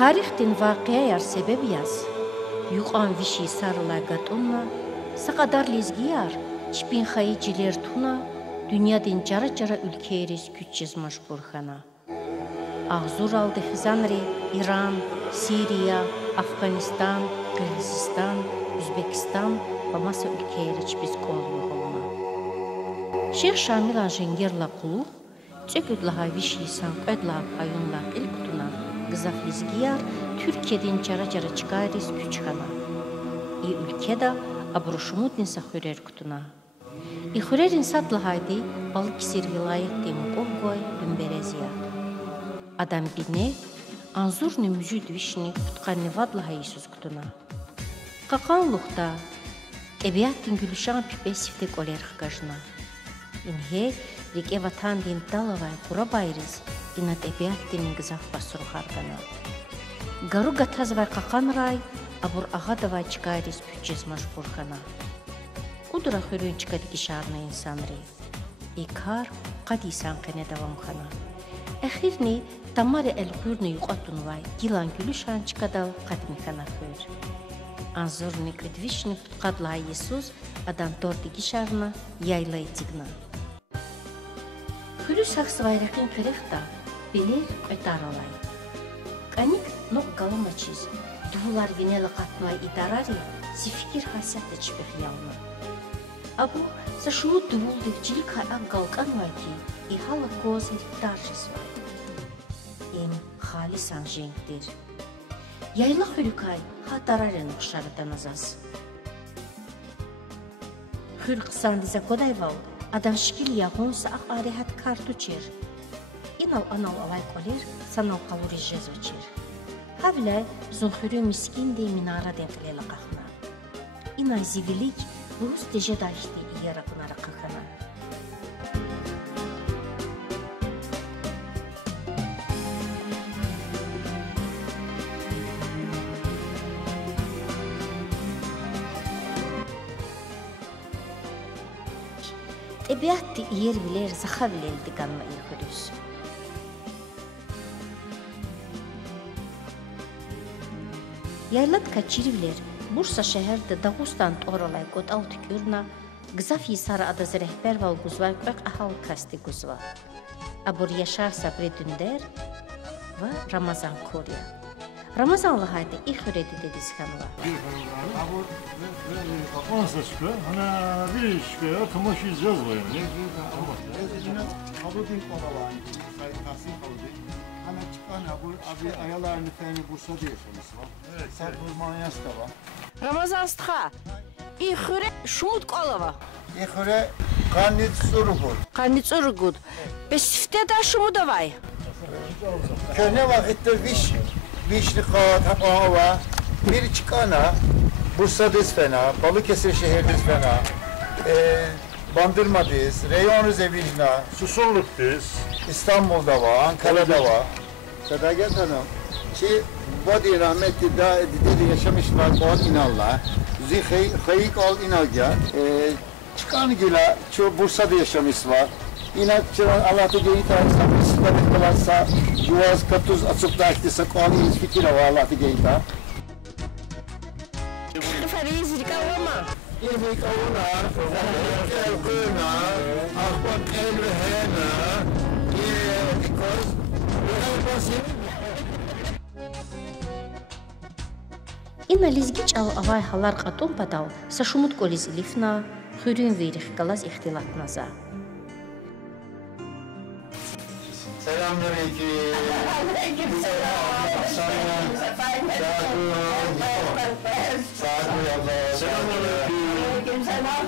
Tarixtin vaqiya yar sebep yaz. Yuqan vişi sarılay gatunna, saqadar lezgiyar, çipin xayı ciler tuna, dünyadın cara ülkeyeriz küçüz maşburxana. Ağzur aldı Xizanri, İran, Siriya, Afganistan, Kırgızistan, Üzbekistan ve masa ülkeyeriz biz kolluğuna. Şeyh Şamil Anjengerla Kulu, çöküdlaha vişi sanqedla payunla ilkutuna, gızaf lezgiyar, Türkiye'den cara çıkarız küçüxana. Ülkede abruşumudin saxürer kutuna. İxürerin satlahaydı balık sirgilayet demin olgoy dümbereziya. Adam bine anzurni müjüd vişni tutkanni vadlaha Isus kutuna. Qaqanlıqda ebiyatin gülüşan pipe siftek oler xıqajına. İnhe rike vatan din dalavay kura bayriz inat ebiyatin gızaf basuru xargana. Garu gataz var qaqan ray abur ağa davay çıkarız püçez maşburxana. Udura xürün çıkadı gişarına insanri. İkar qadi sanqene davamxana. Əxirni tamare el-qürni yuqatun vay gilan gülüşan çıkadal qadmixana xür. Anzurni kredvişni putqadla Yesus adan tordi gişarına yaylay tigna. Xürü saqs vayraqin körexta bilir qötaralay. Qanik nok galamaçiz. Duvular vineli qatmay idarari si fikir hasiyatda çıpıq yalma. Abu sa şunu duvuldik cilik hayal qalqan var ki ihala koz heriftarjız var. Em xalisan jenkdir. Yayla xürükay hatararen uxşarıdan azaz. Xür qısandiza kodayval adam şikil yağonsa aq arehat kartu çer. İnal anal alay qolir sanal qaluri jezo çer. Havlay zunxürü miskin de minara denqleli qaqna. İnay zivilik Rus deje daişti iyaraqınara qaqana. Tabiatti iyer biler zaxa biler diganma iyxürüz. Yaylat kaçirivler Bursa şehirde Dağustan oralay qodal tükürna gızaf yisara adaz rehber val guzvay qaq ahal kasti guzva. Abur Yaşar Sabri Dünder ve Ramazan Korya. Ramazanlı haydi ixüredi dediz kanva. Abur Akonsaçka, hana bir işkaya tamaş izcaz var yani. Abur bin oralan, Sayın Kasım Kavdi. Hana çıkan abur, abi ayalarını feni Bursa'da yaşamış var. Sabur manyas da var. Ramazan Stha, ixüre şumut kolava. İxüre Karnit Surugul. Karnit Surugul. Besifte da şumu da vay. Köne vakittir Vişli Kağıt Hapağava. Bir çıkana Bursa'dız fena, Balıkesir şehirdiz fena. Bandırma'dayız, Reyonu Zevijna, Susurluk'tayız. İstanbul'da var, Ankara'da var. Sadaget Hanım, Vadi rahmetli da dedi yaşamışlar bu inallah. Zihayik al inalga. Çıkan gila çoğu Bursa'da yaşamış var. İnakçılar Allah'ta geyi tarihsem istifade kalarsa Yuvaz Katuz açıp da ihtisa kanı fikir var Allah'ta geyi ta. Fariz rikavama. Rikavama, Kelkuna, Ahbap Elvehena, Dikoz, İna lizgiç al avay halar qatun padal sa şumut qoliz ilifna xürün verix qalaz ixtilatnaza. Selamünaleyküm. Aleykümselam. Aleykümselam.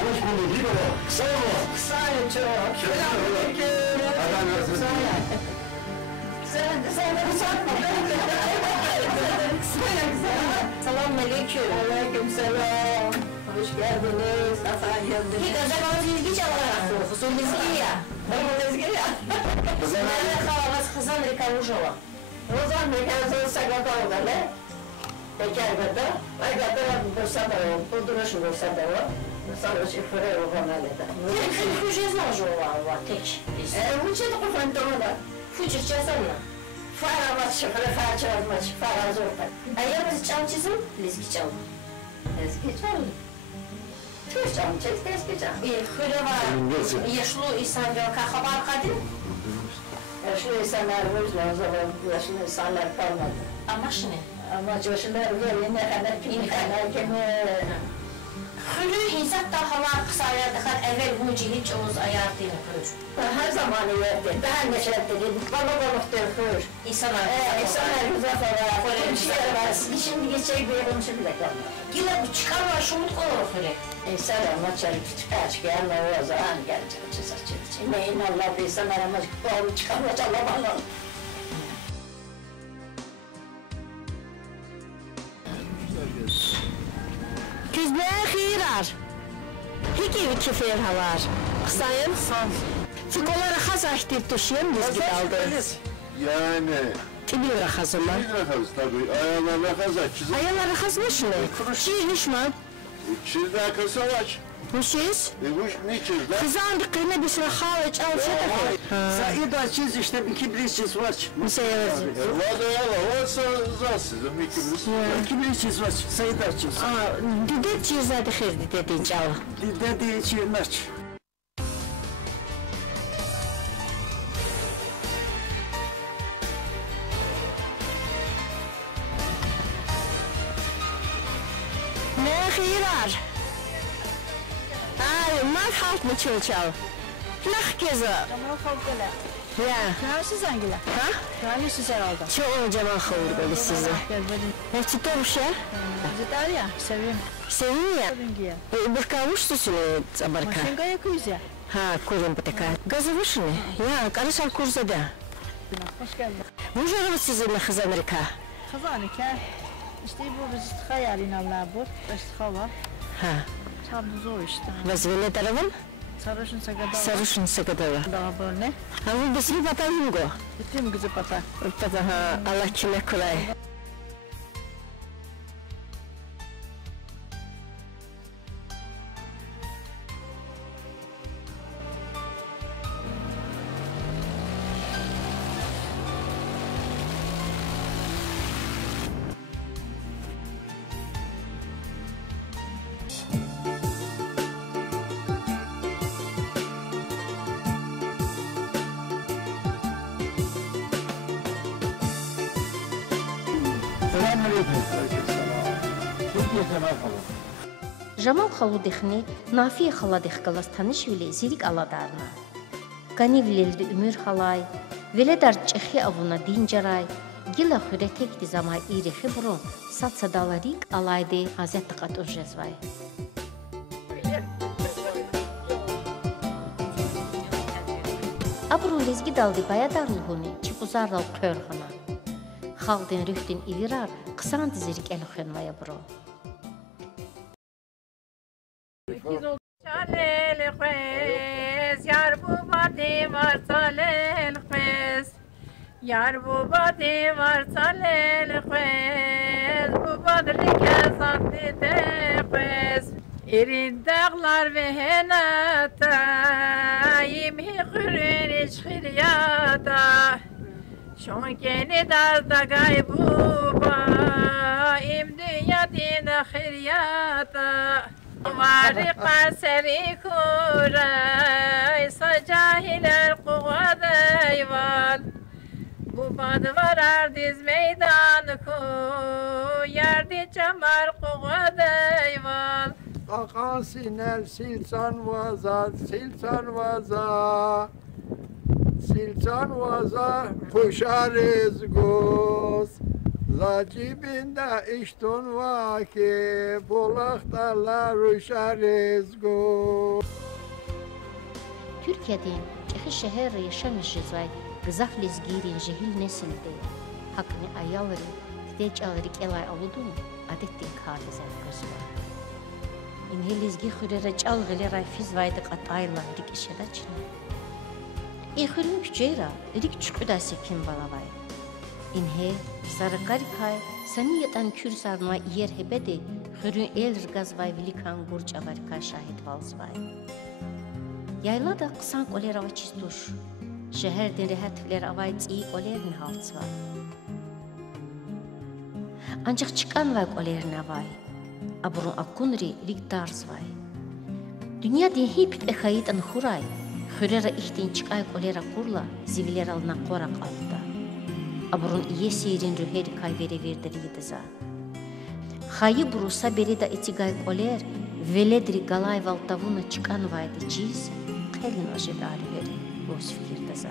Hoş bulduk değil mi baba? Sağ olun. Sağ olun çok. Selamünaleyküm. Sen de uzatma. Selamünaleyküm. Aleykümselam. Hoş geldiniz. Efendim. Bir de zaman ilgi çalarak. Fusul lizgiya. Lizgiya. Zemene kalavaz kızan rikavuşova. Rozan rikavuşova sakat olgalı. Bekar gada. Ay gada Bursa'da o. Bulduruşu Bursa'da o. Sana şifre roganaleda. Tek hücrez majova var tek. Uçe de kufan doğru. Fucur çesana. Faramat şıfırı farçalma faraz orta. Ayağımız çalçızım, lizgi çalma. Lizgi çalma. Tüş çalmayacağız, lizgi çalma. Hüre var, yaşlı insanlar kahabar kadın. Yaşlı insanlar var, o zaman yaşlı insanlar kalmadı. Ama şimdi? Ama yaşlılar var, ne kadar kimlikler, kimi... Hürü insan da hava kısa ayardıklar, evvel bu cihiç oğuz ayardığını hür. Her zaman verdi, daha neşetli, bana balıktır hür. İnsanlar güzel falan, komşular var, şimdi geçecek bir komşu bile kalmadı. Yine bu çıkarma şumut olur hürü. İnsanlar maçları çıkar, ama o zaman gelecek, çizecek. Neyin Allah bir insanlar ama oğlu çıkarmaz, Allah bana. Kızlar xeyrar. Hiki kefir havar. Sayın. Fikolara xazak deyip düşüyorum biz gidaldı. Yani. Tibir xazıma. Rakaz tabii. Ayağlar rakaz aç. Ayalar xazmış mı? Çizmiş mi? Çizde akası aç. Bu şeyiz? Bu ne çizde? Kızandık kıyına bir sıra xalıç alçada. Saída çiz işte kibrit çiz var. Müseyyeviz. Vada yala varsa zarsızım ikimiz. Kibrit çiz var. Saída çiz. Dide çizadi xirdi dediğin çava. Dedi çizmez. Ne xeyrar? Ay, mak halt mı çılçal? Lak gezi. Tamam kalkala. Ya. Nasıl zangila? Ha? Nasıl sen aldın? Çok zaman xavur böyle sizi. Gel benim. Ne çıktı bu şey? Zıtar ya, sevim. Senin ya. Sevim Bir kavuştusunu Amerika. Maşingaya kuyuz ya. Ha, kurum bu teka. Gazı vuşunu. Ya, karışal kurza da. Hoş geldin. Bu jarı sizinle kız Amerika. Kazanı ki. İşte bu biz hayalin Allah bu. İşte var. Ha. Tam zor işte. Vazvele tarafın? Sarışın sakada. Sarışın sakadava. Daha böyle. Ha, bu besini patayım go. Bütün kızı pata. Pata ha, Allah kime kolay. Jamal Xaludixni Nafiye Xaladix Qalastanishvili zirik aladarna. Kanivlildi Ümür Xalay, Veledar Çexi avuna dincaray, Gila xüretek dizamay irixi burun, sat sadalarik alaydi Hazret Tıqat Urjezvay. Abru lezgi daldi bayadarlıhuni, çipuzarlal körxana. Xaldin rühdin ivirar, qısan dizirik elxenmaya buru. Çalel xez, yar bu badi var çalel xez. Yar bu badi var çalel xez, bu badli kezanti de xez. İrin dağlar ve henata, yimhi xürün içxiryata. Şon keni darda gaybuba, im dünya din xiryata. Varıqa seri kuray, sacahiler kuvadayval. Bu bad varar diz meydan ku, yardi çamar kuvadayval. Akan sinel silsan vaza, silsan vaza. Silsan vaza, puşarız goz. Zacibinde iştun vaki, bulaktalar uşarız go. Türkiye'den Çexi şehir yaşamış jizvay, gızaf lezgirin jehil nesilde. Hakni ayalırı, tideç alırık elay aludun, adettin kardezen gözva. İnhe lezgi xürere çalgılı rayfiz vaydı qatayla rik işeraçını. İxürün küçeyra, rik çüküda sekin balavay. İnhe sarı karikay, saniyatan kürsarma yer hebede, xürün el rgazvay vilikan burç avarika şahit valzvay. Yayla da qısan kolerava çizduş. Şehirden rehatlikler avay tsiyik olerin haltsı var. Ancak çıkan vay olerin avay. Aburun akkunri rik darz vay. Dünya den hipit ekayit an huray. Hürera ihtin çıkay olera kurla ziviler alına korak aldı. Aburun iye seyrin rüheri kayvere verdiriydi za. Hayı burusa beri da etigay oler veledri galay valtavuna çıkan vaydı ciz kelin ajedari veri boz fikirde za.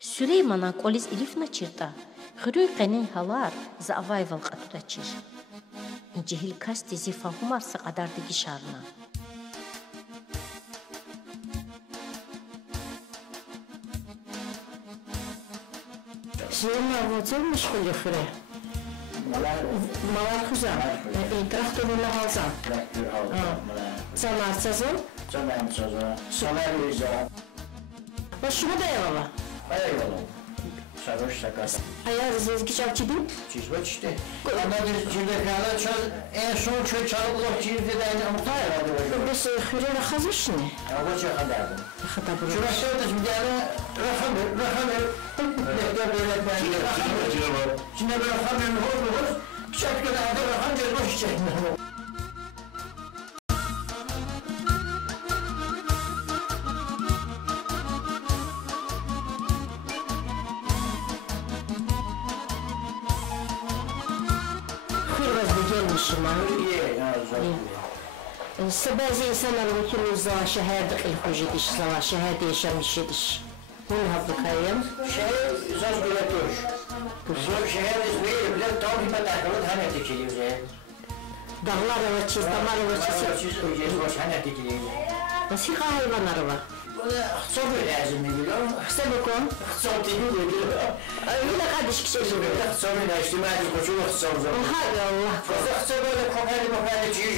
Süleyman'a qolis ilifna çirta, xürüy qenin halar za avay valqatuda çir. İncehil kasti zifa humarsa qadardagi şarna. Süleyman vazolmuş kuli xüre. Malar xuzan, traktörüyle halzan. Zaman sazın? Zaman sazın, salar yüzden. Şunu da eyvallah. Eyvallah. Sarhoş sakat. Ayağı zezgi çalçıdın? Çizme işte. Ama biz cürdekâla en son köy çalıp cürdeden amta herhalde böyle. Biz xürere xazış ne? Ama çok kadardı. Xata buru. Şurası da şimdi yani rakam. Şimdi böyle rakam olur. Çok kadar rakam gelmiş işte. Bazı insanlar ülkemizde şehirde ilhuci diş, şehirde yaşamış diş. Bunu hafifayım. Şehir zor görebilir. Zor şehir İzmir'e bile tam bir takımın hani dikiliyor. Dağlar var, çiz, damar var, çiz. Hani dikiliyor. Nasıl hayvanları var? Çok lazım biliyor musun? Sen bakın. Çok değil biliyor. Öyle kardeş kişi biliyor. Çok lazım. Ben çok zor. Hay Allah. Çok böyle kokarlı çiğ.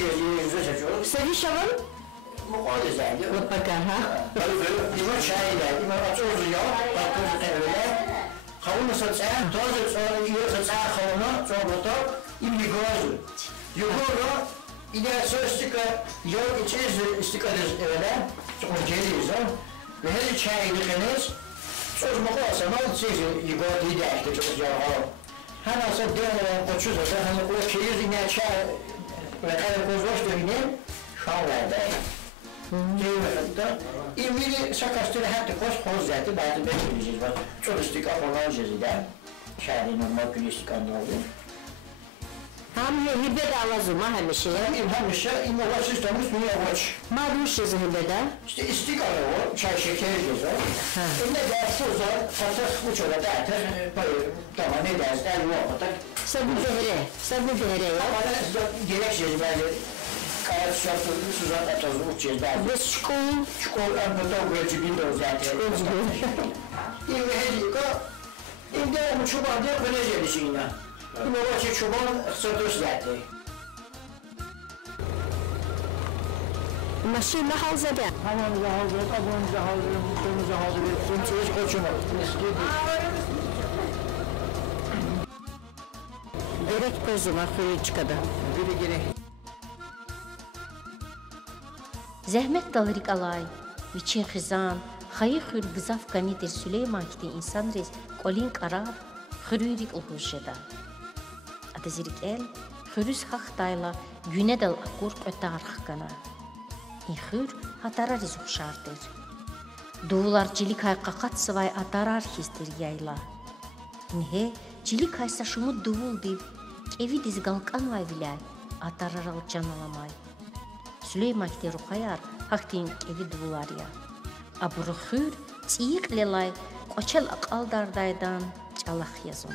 Sevi şavan? Muhalif yani. Mutlaka ha. Limon çayıyla, limon atıyoruz ya. Bakıyoruz öyle. Kavunu satsan, tozu sonra yiyor satsan kavunu, sonra da imli gözü. Yukarı, ilerisi istika, yol içeriz istikadır öyle. Sonra geliyoruz ha. Ve her çaylıkınız, söz muhalasa, ne oldu sizi yukarı değil işte çok güzel ha. Hani asıl dönülen koçuz da, hani o keyir yine çay, ve kadar kozboş dönülen, şan verdi. İmili sakastırı hatta koz zaten bazı bekleyeceğiz. Çok istikak olan cezide. Şehri normal gün istikanlı Hem hibe de alazım ha hemşire. Hemşire imala sistemimiz niye var? Madem şizi hibe de. İşte istikalı o, çay şekeri ceza. Ne dersi o zaman fazla uçola dertir. Böyle tamam ne dersi der yok. Sabı zehre ya. Ama gerekçesi böyle kayıt şartlı suzan atozu uçacağız ben. Biz Şkol anlatan böyle bildi o zaten. İlmi hediyka, İlmi bu çoban diye böyle şeyine. İlmi o şey çoban sırdır zaten. Maşin halzede. Hamamıza hazır, kabımıza hazır, mutluğumuza hazır etsin. Çocuk koçunu. Gerek gözüme kuru çıkadı. Biri. Zəhmət dalırıq alay, viçin xizan, xayı xür gızaf ganidir Süleyman kiti insan rez qolin qarar, xürürik ulhujjada. Adezirik el, xürüz xaqtayla günedal akur ötar xaqana. İxür hatarar iz uxşardır. Doğular cilik ay qaqat sıvay atarar histir yayla. İnhe cilik aysa şumu duvul div, evi diz qalqan vay vilay, atarar al canalamay. Süleyman kiti ruqayar, haqtin evi duvular ya. Aburu xür, çiyiq lelay, qoçel aqal dardaydan çalaq yazın.